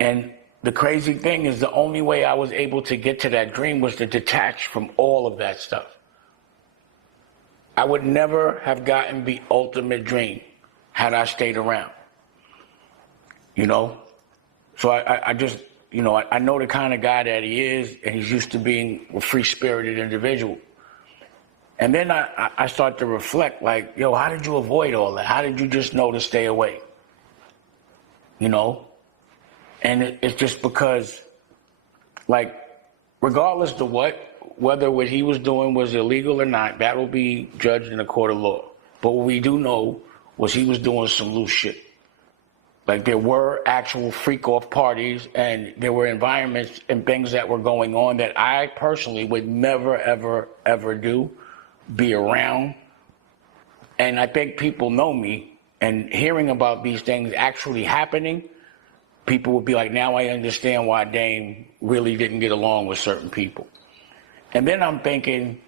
And the crazy thing is the only way I was able to get to that dream was to detach from all of that stuff. I would never have gotten the ultimate dream had I stayed around, you know? So I just, you know, I know the kind of guy that he is, and he's used to being a free-spirited individual. And then I start to reflect, like, yo, how did you avoid all that? How did you just know to stay away? You know? And it's just because, like, regardless of whether what he was doing was illegal or not, that will be judged in a court of law. But what we do know was he was doing some loose shit. Like, there were actual freak-off parties, and there were environments and things that were going on that I personally would never, ever, ever do, be around. And I think people know me, and hearing about these things actually happening, people would be like, now I understand why Dame really didn't get along with certain people. And then I'm thinking,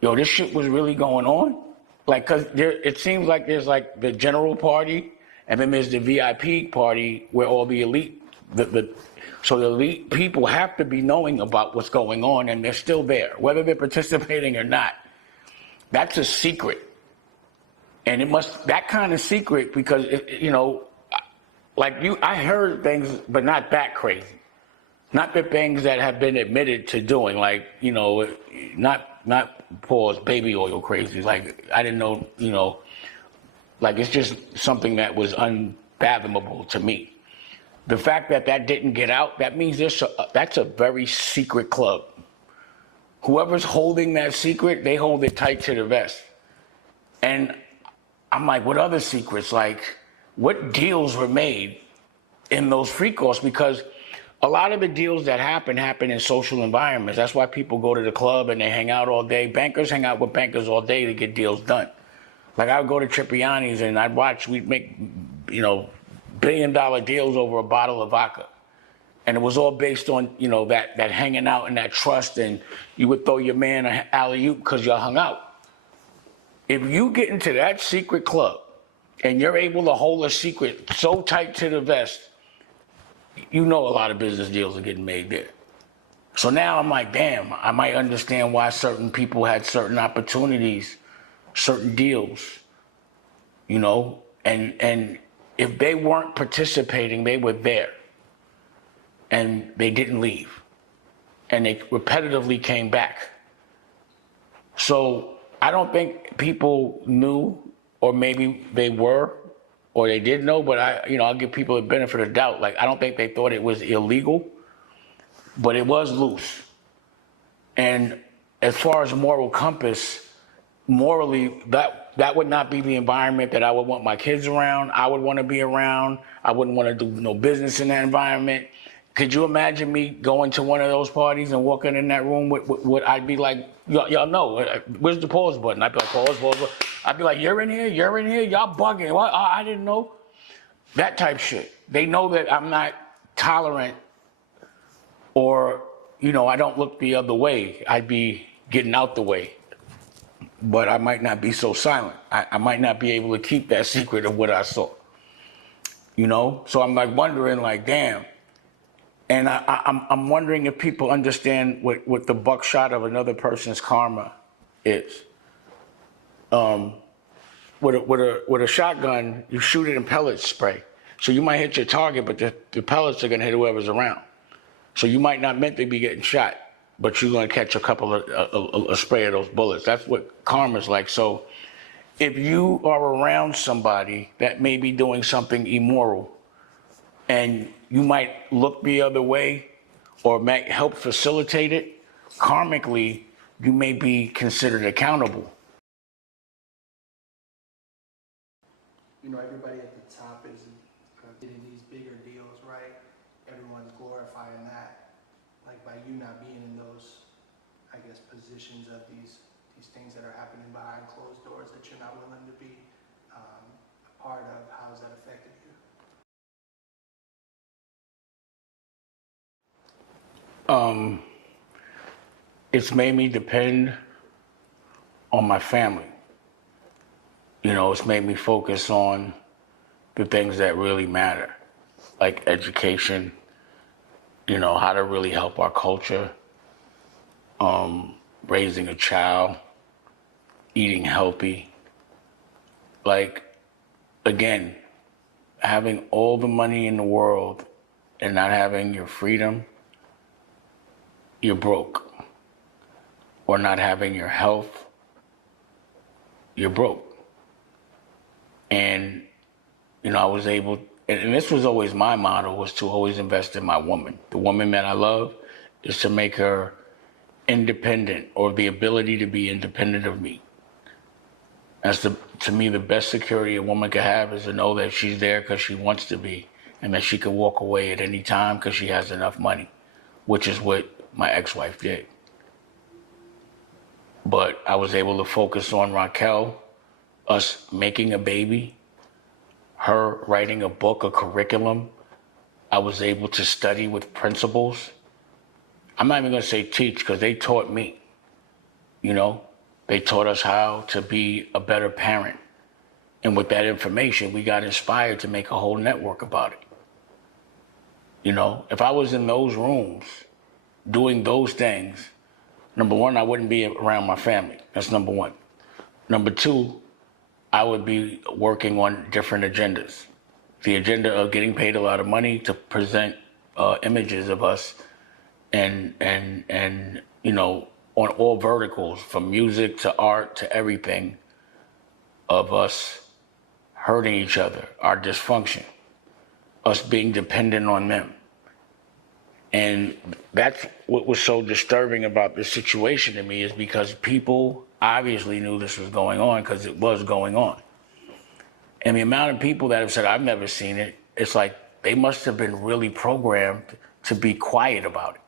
yo, this shit was really going on? Like, because it seems like there's like the general party, and then there's the VIP party where all the elite, so the elite people have to be knowing about what's going on, and they're still there, whether they're participating or not. That's a secret. And it must, that kind of secret, because, you know, like I heard things, but not that crazy. Not the things that have been admitted to doing, like, you know, not pause baby oil crazy. Like, I didn't know, you know, like, it's just something that was unfathomable to me. The fact that that didn't get out, that means that's a very secret club. Whoever's holding that secret, they hold it tight to the vest. And I'm like, what other secrets? Like, what deals were made in those freak-offs? Because a lot of the deals that happen in social environments. That's why people go to the club and they hang out all day. Bankers hang out with bankers all day to get deals done. Like, I would go to Tripiani's and I'd watch, we'd make, you know, billion-dollar deals over a bottle of vodka. And it was all based on, you know, that hanging out and that trust, and you would throw your man an alley-oop because y'all hung out. If you get into that secret club and you're able to hold a secret so tight to the vest, you know a lot of business deals are getting made there. So now I'm like, damn, I might understand why certain people had certain opportunities, certain deals, you know, and if they weren't participating, they were there and they didn't leave and they repetitively came back. So I don't think people knew, or maybe they were, or they did know, but I'll give people the benefit of doubt. Like, I don't think they thought it was illegal, but it was loose. And as far as moral compass, morally, that would not be the environment that I would want my kids around. I would want to be around. I wouldn't want to do no business in that environment. Could you imagine me going to one of those parties and walking in that room with I'd be like, y'all know, where's the pause button? I'd be like, pause button. I'd be like, you're in here, y'all bugging. What? I didn't know. That type shit. They know that I'm not tolerant, or, you know, I don't look the other way. I'd be getting out the way. But I might not be so silent. I might not be able to keep that secret of what I saw. You know? So I'm like wondering, like, damn. And I'm wondering if people understand what the buckshot of another person's karma is. With a shotgun, you shoot it in pellets spray. So you might hit your target, but the pellets are gonna hit whoever's around. So you might not meant to be getting shot, but you're gonna catch a couple of a spray of those bullets. That's what karma's like. So if you are around somebody that may be doing something immoral, and you might look the other way or might help facilitate it, karmically, you may be considered accountable. You know, everybody at the top is getting these bigger deals, right? Everyone's glorifying that. Like, by you not being in those, I guess, positions of these things that are happening behind closed doors that you're not willing to be a part of, how has that affected you? It's made me depend on my family. You know, it's made me focus on the things that really matter. like education, you know, how to really help our culture, raising a child, eating healthy. Like, again, having all the money in the world and not having your freedom, you're broke. Or not having your health, you're broke. And, you know, I was able, and this was always my motto, was to always invest in my woman. The woman that I love is to make her independent, or the ability to be independent of me. That's to me, the best security a woman can have is to know that she's there because she wants to be, and that she can walk away at any time because she has enough money, which is what my ex-wife did. But I was able to focus on Raquel, us making a baby, her writing a book, a curriculum. I was able to study with principals. I'm not even going to say teach, because they taught me. You know, they taught us how to be a better parent. And with that information, we got inspired to make a whole network about it. You know, if I was in those rooms doing those things, number one, I wouldn't be around my family. That's number one. Number two, I would be working on different agendas. The agenda of getting paid a lot of money to present images of us and you know, on all verticals, from music to art to everything, of us hurting each other, our dysfunction, us being dependent on them. And that's what was so disturbing about this situation to me, is because people obviously knew this was going on, because it was going on. And the amount of people that have said, I've never seen it, it's like they must have been really programmed to be quiet about it.